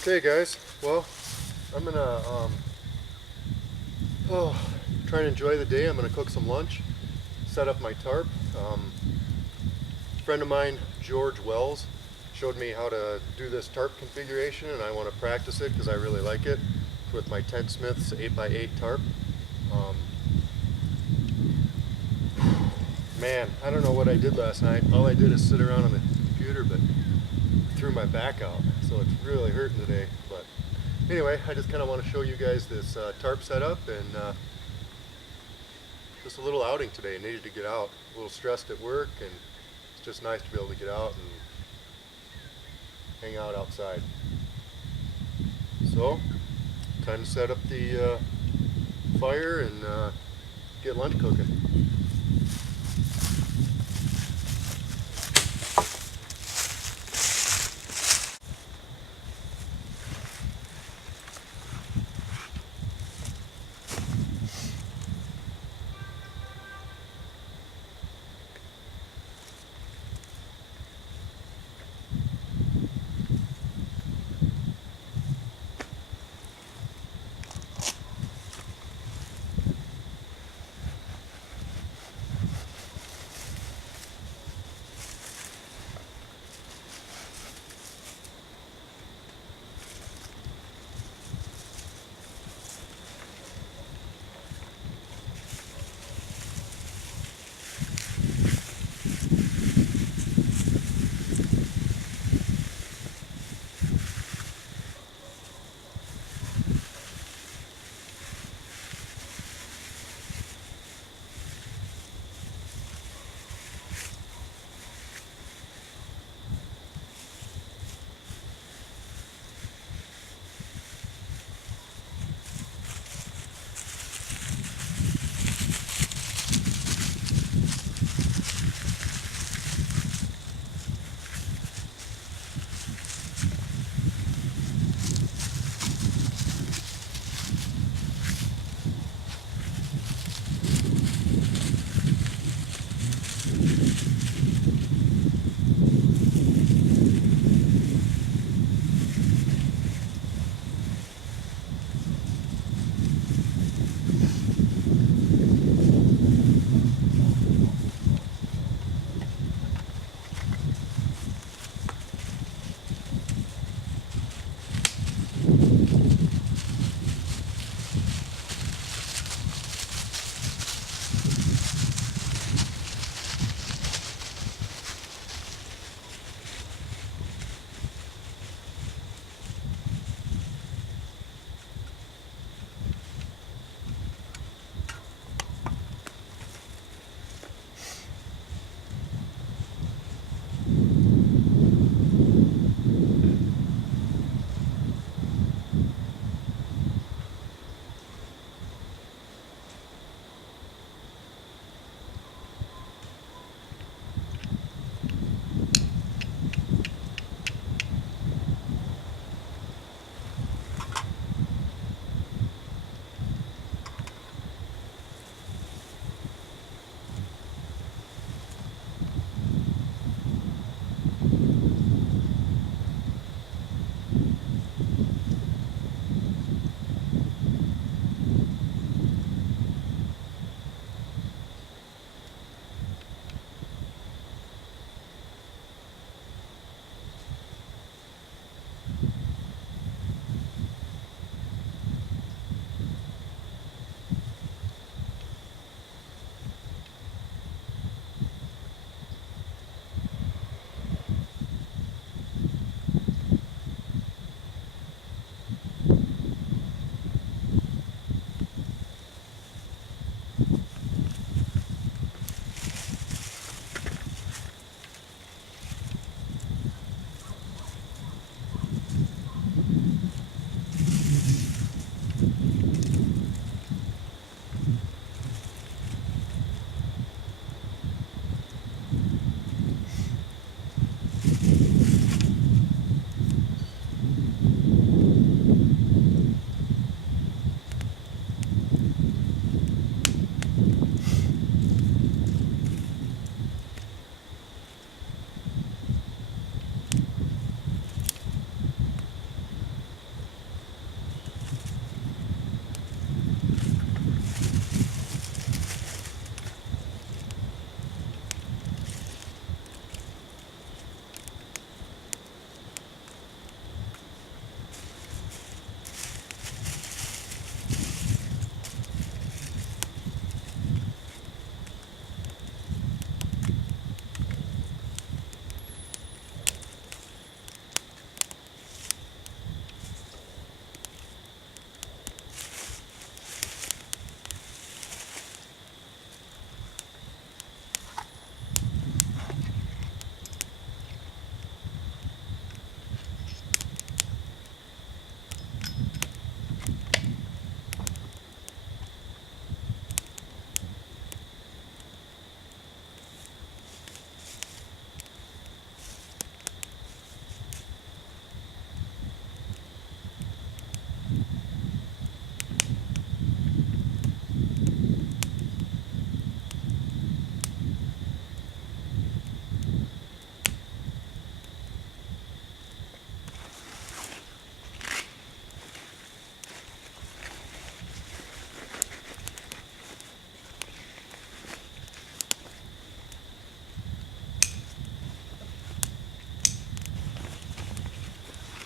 Okay guys, well, I'm gonna try and enjoy the day. I'm gonna cook some lunch, set up my tarp. A friend of mine, George Wells, showed me how to do this tarp configuration, and I want to practice it because I really like it with my Tent Smith's 8x8 tarp. Um, Man, I don't know what I did last night. All I did is sit around on the computer, but threw my back out, so it's really hurting today. But anyway, I just kind of want to show you guys this tarp setup, and just a little outing today. I needed to get out. A little stressed at work, and it's just nice to be able to get out and hang out outside. So, time to set up the fire and get lunch cooking.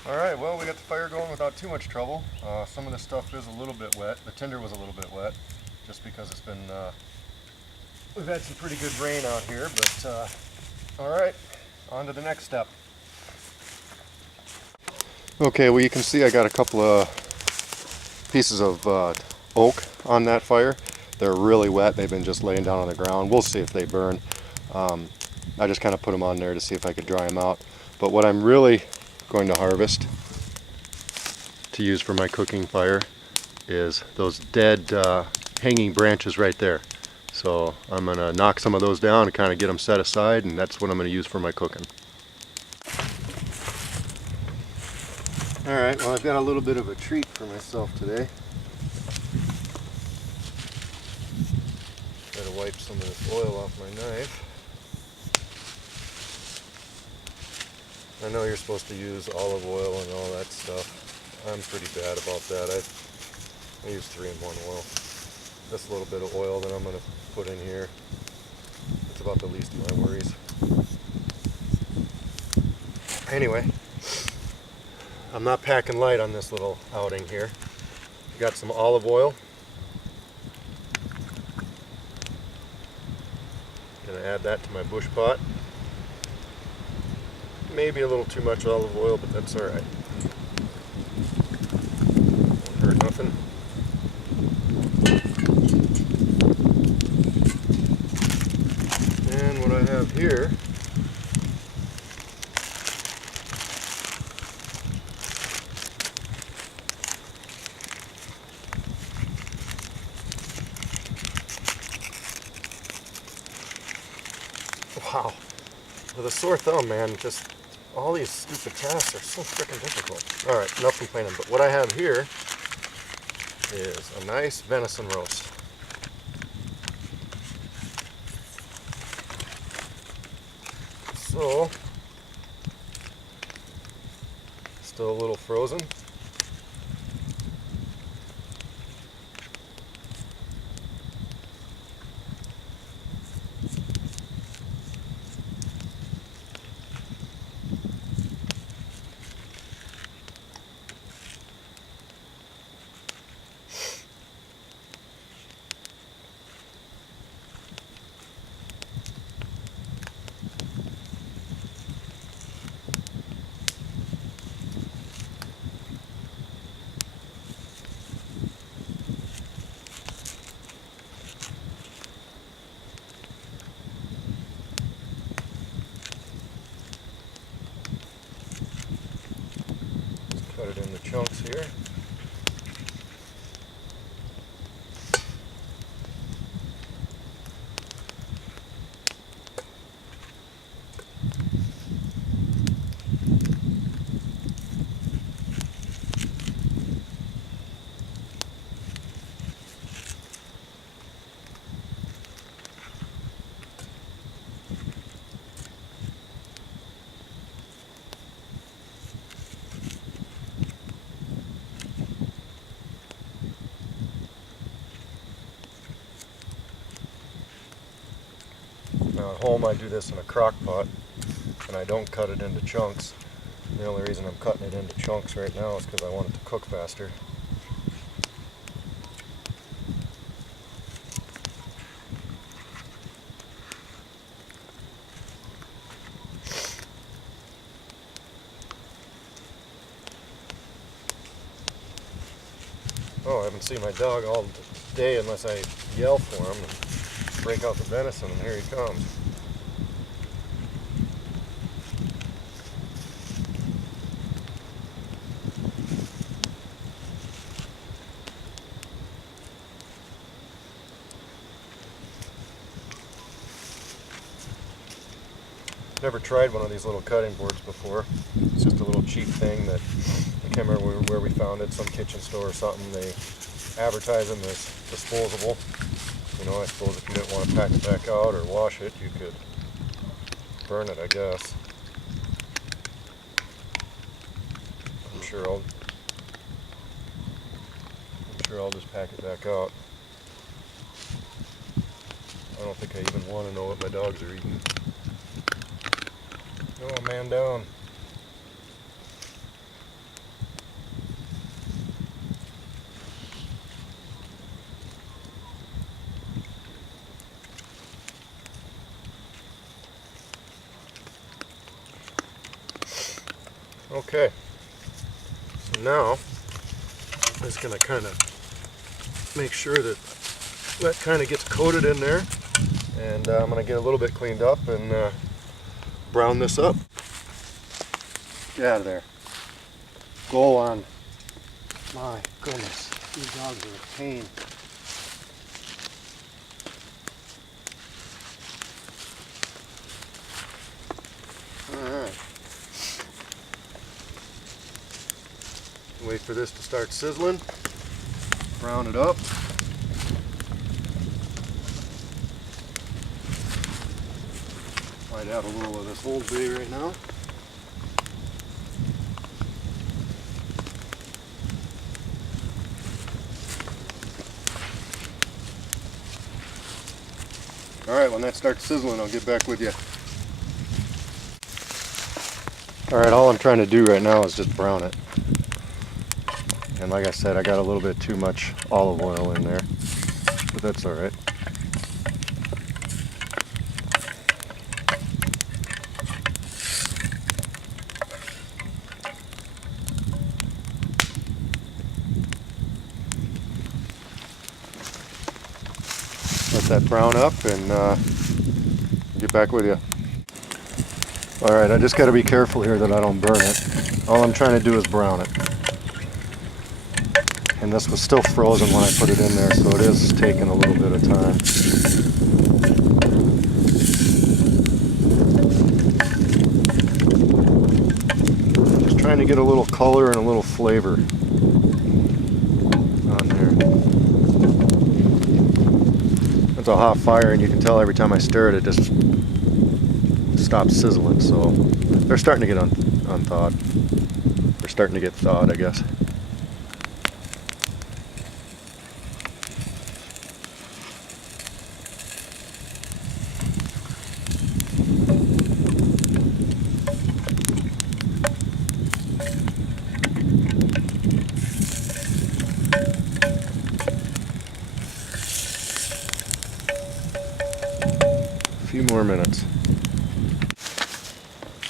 Alright, well, we got the fire going without too much trouble. Some of the stuff is a little bit wet. The tinder was a little bit wet just because it's been, we've had some pretty good rain out here, but alright, on to the next step. Okay, well, you can see I got a couple of pieces of oak on that fire. They're really wet. They've been just laying down on the ground. We'll see if they burn. I just kind of put them on there to see if I could dry them out. But what I'm really going to harvest to use for my cooking fire is those dead hanging branches right there. So I'm going to knock some of those down and kind of get them set aside, and that's what I'm going to use for my cooking. Alright, well, I've got a little bit of a treat for myself today. Gotta wipe some of this oil off my knife. I know you're supposed to use olive oil and all that stuff. I'm pretty bad about that. I use 3-in-1 oil. This little bit of oil that I'm going to put in here, it's about the least of my worries. Anyway, I'm not packing light on this little outing here. Got some olive oil. Gonna add that to my bush pot. Maybe a little too much olive oil, but that's alright. Won't hurt nothing. And what I have here wow. With a sore thumb, man, just all these stupid tasks are so freaking difficult. Alright, enough complaining, but what I have here is a nice venison roast. So, still a little frozen. Cut it into chunks here. Now at home I do this in a crock pot and I don't cut it into chunks. The only reason I'm cutting it into chunks right now is because I want it to cook faster. Oh, I haven't seen my dog all day unless I yell for him and break out the venison, and here he comes. Never tried one of these little cutting boards before. It's just a little cheap thing that I can't remember where we found it, some kitchen store or something. They advertise them as disposable. You know, I suppose if you didn't want to pack it back out or wash it, you could burn it, I guess. I'm sure I'll just pack it back out. I don't think I even want to know what my dogs are eating. Oh, man down. Okay, so now I'm just going to kind of make sure that that kind of gets coated in there, and I'm going to get a little bit cleaned up and brown this up. Get out of there. Go on. My goodness, these dogs are a pain. Alright. Wait for this to start sizzling. Brown it up. Might add a little of this Old Bay right now. Alright, when that starts sizzling, I'll get back with you. Alright, all I'm trying to do right now is just brown it. And like I said, I got a little bit too much olive oil in there, but that's alright. Let that brown up and get back with you. Alright, I just got to be careful here that I don't burn it. All I'm trying to do is brown it. And this was still frozen when I put it in there, so it is taking a little bit of time. Just trying to get a little color and a little flavor on there. It's a hot fire, and you can tell every time I stir it, it just stops sizzling. So they're starting to get unthawed. They're starting to get thawed, I guess. A few more minutes.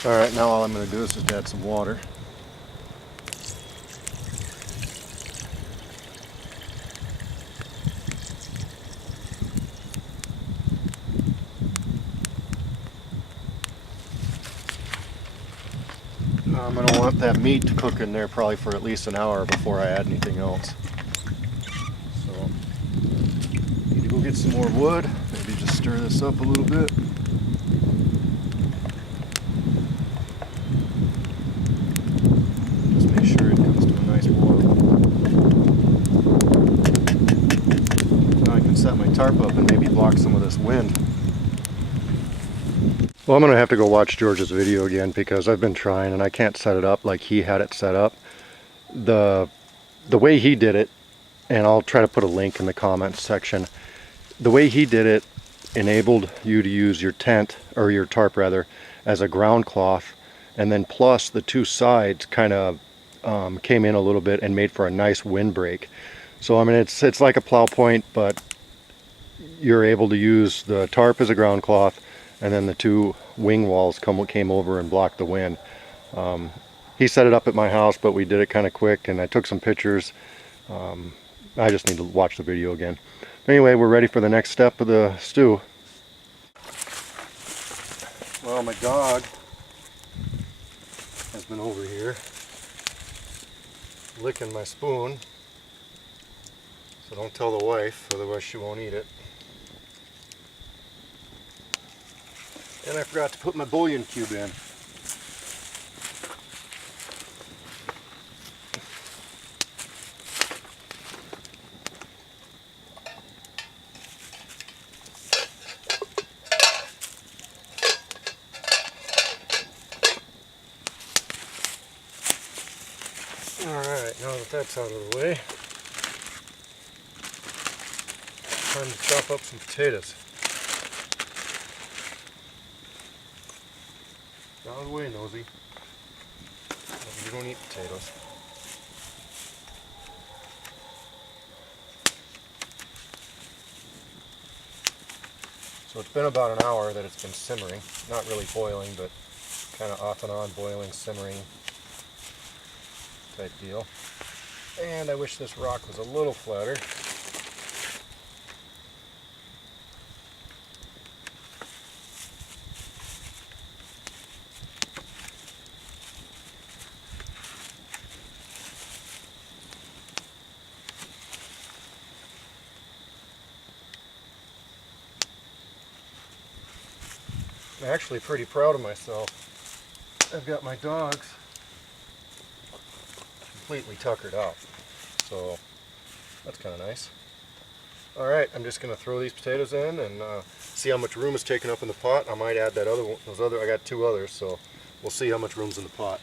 Alright, now all I'm going to do is just add some water. I'm going to want that meat to cook in there probably for at least an hour before I add anything else. So, need to go get some more wood, maybe just stir this up a little bit. Just make sure it comes to a nice boil. Now I can set my tarp up and maybe block some of this wind. Well, I'm going to have to go watch George's video again because I've been trying and I can't set it up like he had it set up. The way he did it, and I'll try to put a link in the comments section, the way he did it enabled you to use your tent, or your tarp rather, as a ground cloth, and then plus the two sides kind of came in a little bit and made for a nice windbreak. So I mean, it's like a plow point, but you're able to use the tarp as a ground cloth, and then the two wing walls came over and blocked the wind. He set it up at my house, but we did it kind of quick, and I took some pictures. I just need to watch the video again. Anyway, we're ready for the next step of the stew. Well, my dog has been over here licking my spoon, so don't tell the wife, otherwise she won't eat it. And I forgot to put my bouillon cube in. Alright, now that that's out of the way, time to chop up some potatoes. Out of the way, nosy. You don't eat potatoes. So it's been about an hour that it's been simmering. Not really boiling, but kind of off and on boiling, simmering. type deal. And I wish this rock was a little flatter. I'm actually pretty proud of myself. I've got my dogs completely tuckered out, so that's kind of nice. Alright, I'm just going to throw these potatoes in and see how much room is taken up in the pot. I might add that other one, I got 2 others, so we'll see how much room's in the pot.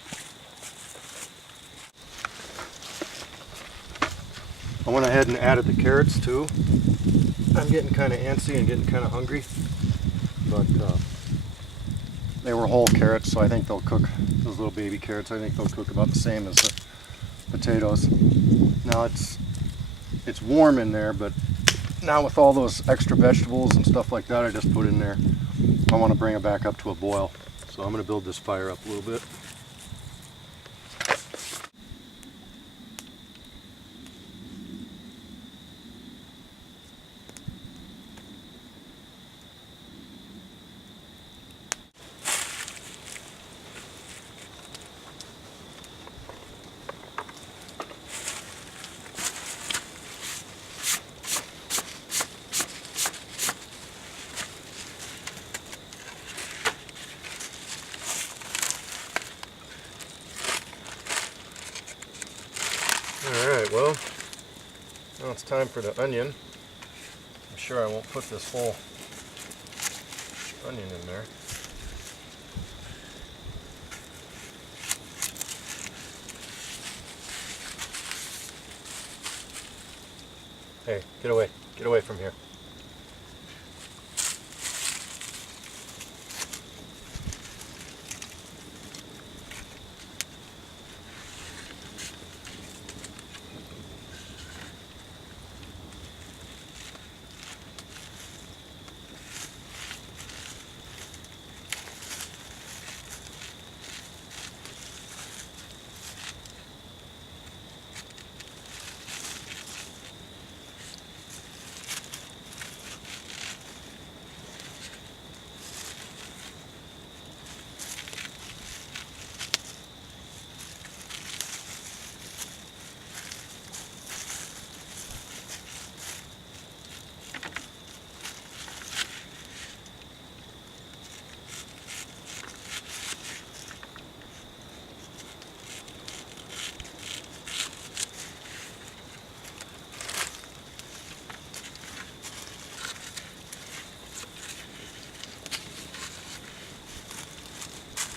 I went ahead and added the carrots too. I'm getting kind of antsy and getting kind of hungry, but they were whole carrots, so I think they'll cook, those little baby carrots, I think they'll cook about the same as the potatoes. Now it's warm in there, but now with all those extra vegetables and stuff like that I just put in there, I want to bring it back up to a boil. So I'm going to build this fire up a little bit. Alright, well, now it's time for the onion. I'm sure I won't put this whole onion in there. Hey, get away from here.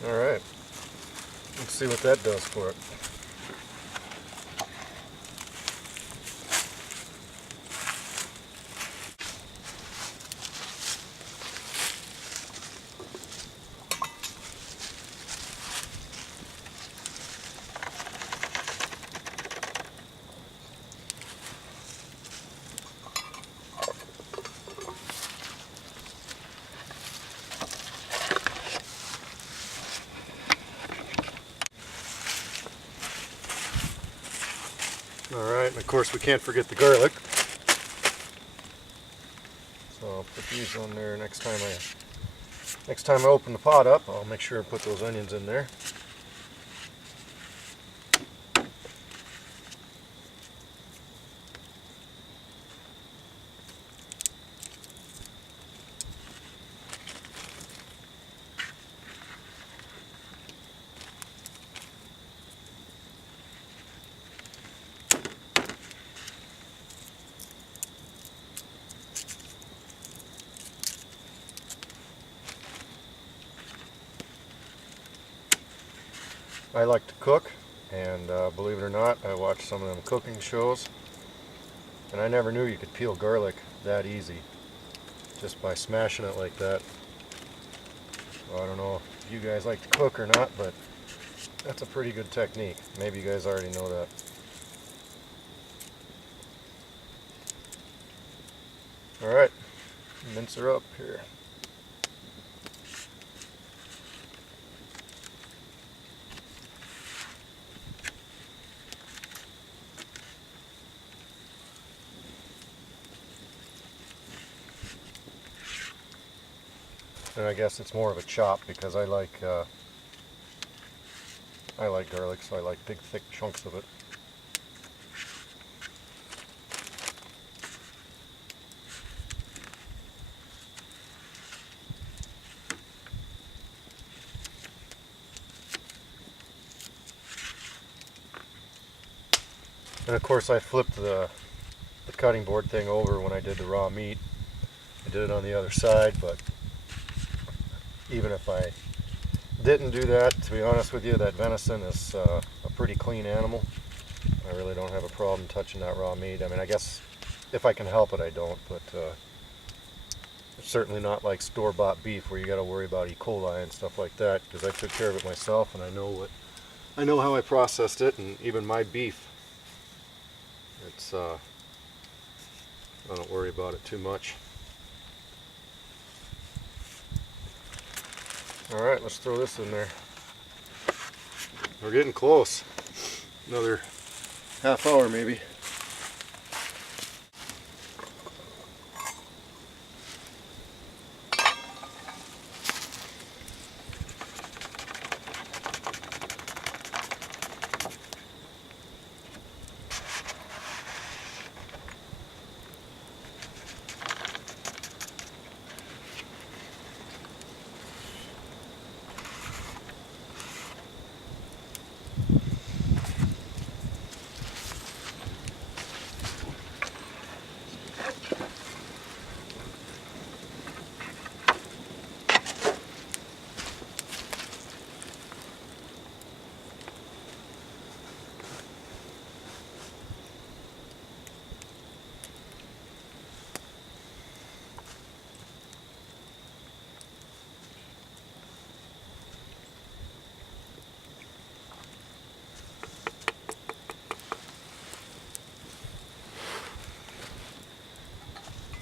Alright, let's see what that does for it. Alright, and of course we can't forget the garlic. So I'll put these on there next time I open the pot up. I'll make sure to put those onions in there. I like to cook, and believe it or not, I watch some of them cooking shows, and I never knew you could peel garlic that easy, just by smashing it like that. Well, I don't know if you guys like to cook or not, but that's a pretty good technique. Maybe you guys already know that. Alright, mince her up here. and I guess it's more of a chop because I like garlic, so I like big thick chunks of it. And of course I flipped the cutting board thing over when I did the raw meat. I did it on the other side, but even if I didn't do that, to be honest with you, that venison is a pretty clean animal. I really don't have a problem touching that raw meat. I mean, I guess if I can help it, I don't, but it's certainly not like store-bought beef where you got to worry about E. coli and stuff like that, because I took care of it myself and I know how I processed it, and even my beef, it's I don't worry about it too much. All right, let's throw this in there. We're getting close. Another half hour maybe.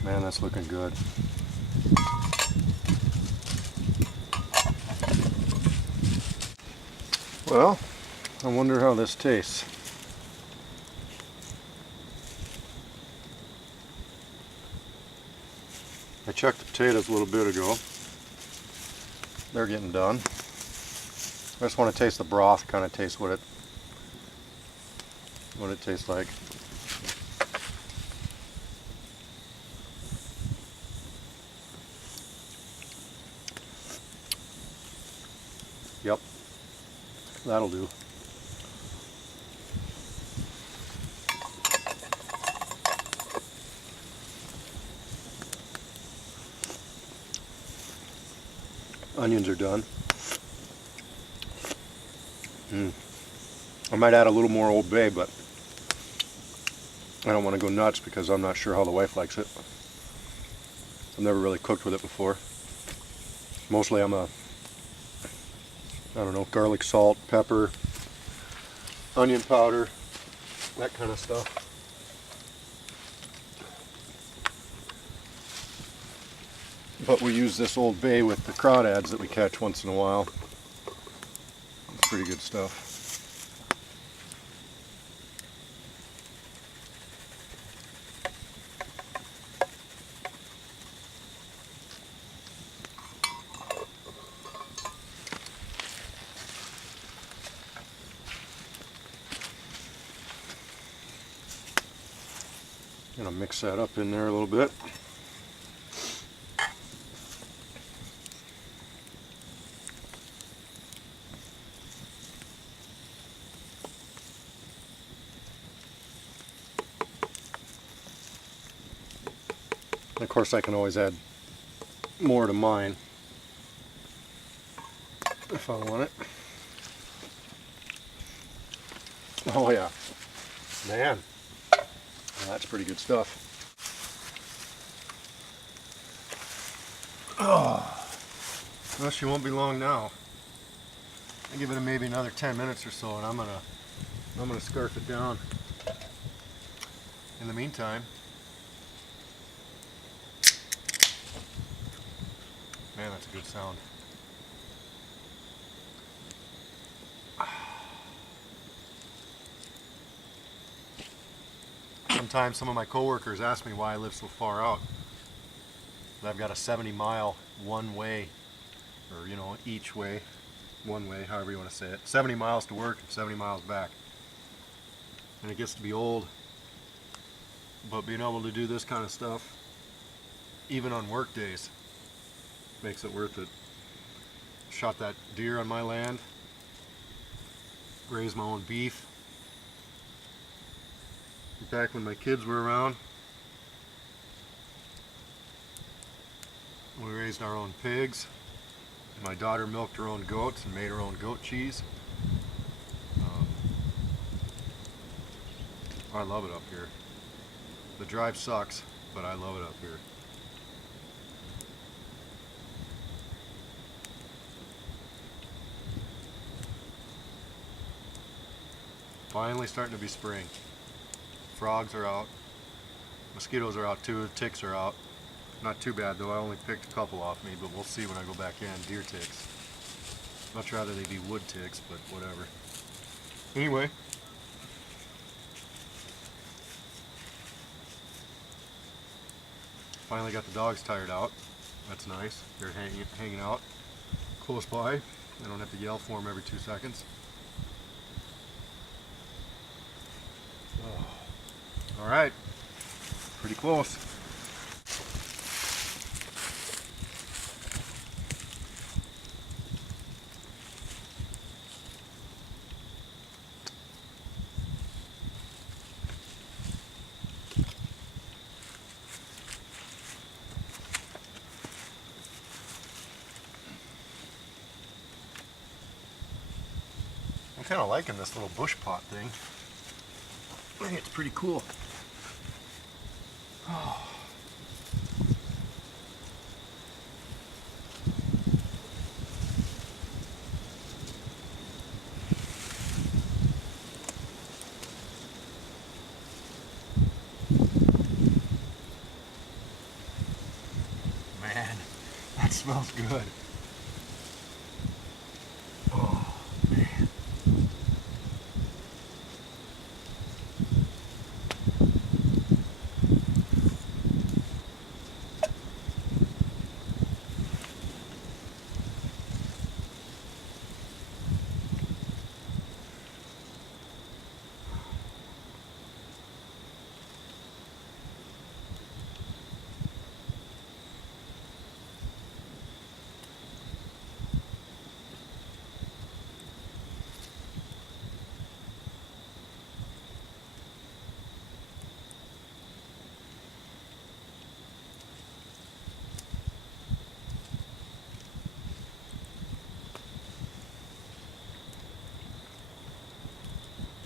Man, that's looking good. Well, I wonder how this tastes. I checked the potatoes a little bit ago. They're getting done. I just want to taste the broth, kind of taste what it tastes like. Yep, that'll do. Onions are done. I might add a little more Old Bay, but I don't want to go nuts because I'm not sure how the wife likes it. I've never really cooked with it before. Mostly I'm I don't know, garlic, salt, pepper, onion powder, that kind of stuff. But we use this Old Bay with the crawdads that we catch once in a while. It's pretty good stuff. Gonna mix that up in there a little bit. Of course, I can always add more to mine if I want it. Oh yeah, man. That's pretty good stuff. Oh, well, she won't be long now. I give it maybe another 10 minutes or so, and I'm gonna scarf it down. In the meantime, man, that's a good sound. Sometimes some of my coworkers ask me why I live so far out. I've got a 70-mile one-way or you know, each way, one way, however you want to say it. 70 miles to work, 70 miles back. And it gets to be old, but being able to do this kind of stuff, even on work days, makes it worth it. Shot that deer on my land, raised my own beef. Back when my kids were around, we raised our own pigs. My daughter milked her own goats and made her own goat cheese. I love it up here. The drive sucks, but I love it up here. Finally starting to be spring. Frogs are out. Mosquitoes are out too. Ticks are out. Not too bad though. I only picked a couple off me, but we'll see when I go back in. Deer ticks. Much rather they be wood ticks, but whatever. Anyway. Finally got the dogs tired out. That's nice. They're hanging out close by. I don't have to yell for them every 2 seconds. Oh. All right. Pretty close. I'm kind of liking this little bush pot thing. I think it's pretty cool. Oh. Man, that smells good. Oh, man.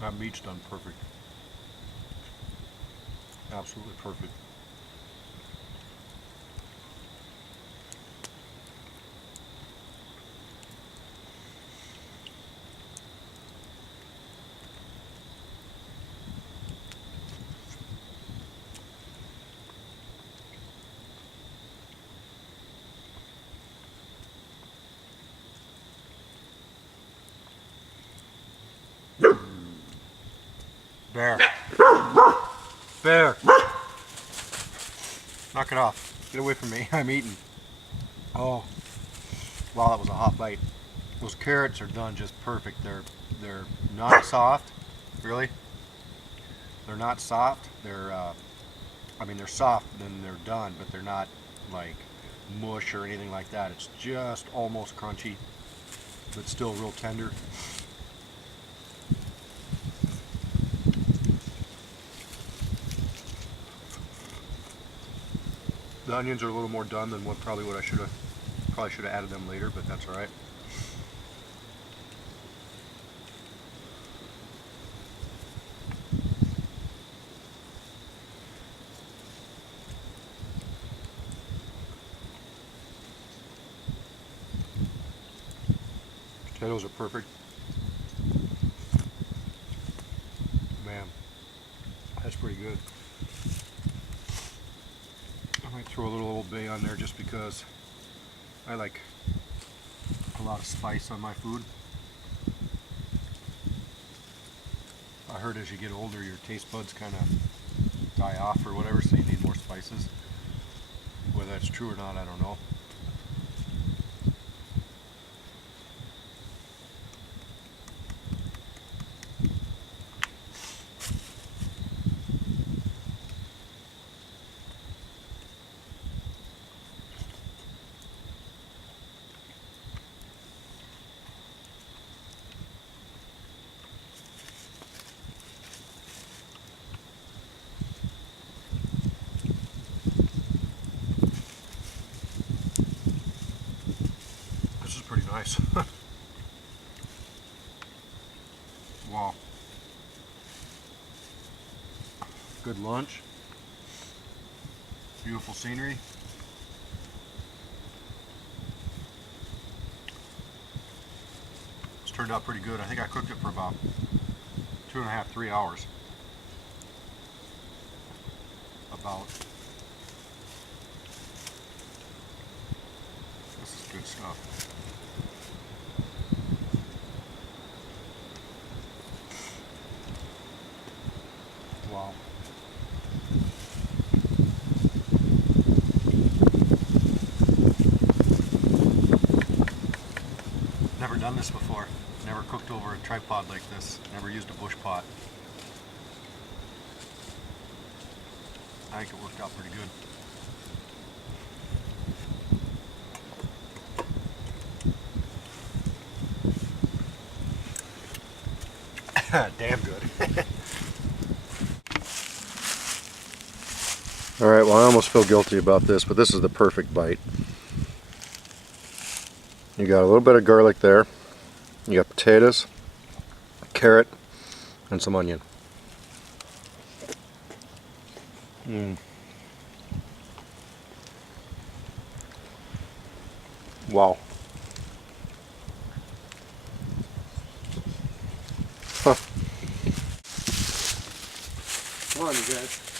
That meat's done perfect. Absolutely perfect. Bear. Bear. Knock it off. Get away from me. I'm eating. Oh. Wow, that was a hot bite. Those carrots are done just perfect. They're not soft. Really? They're not soft. I mean, they're soft then they're done, but they're not like mush or anything like that. It's just almost crunchy, but still real tender. The onions are a little more done than what I should have added them later, but that's all right. Potatoes are perfect. Man, that's pretty good. I might throw a little Old Bay on there just because I like a lot of spice on my food. I heard as you get older your taste buds kind of die off or whatever, so you need more spices. Whether that's true or not, I don't know. close. Wow. Good lunch. Beautiful scenery. It's turned out pretty good. I think I cooked it for about 2.5, 3 hours. About. This is good stuff. Wow. Never done this before. Never cooked over a tripod like this. Never used a bush pot. I think it worked out pretty good. Damn good. Alright, well I almost feel guilty about this, but this is the perfect bite. You got a little bit of garlic there. You got potatoes, carrot, and some onion. Wow. Huh. Come on, you guys.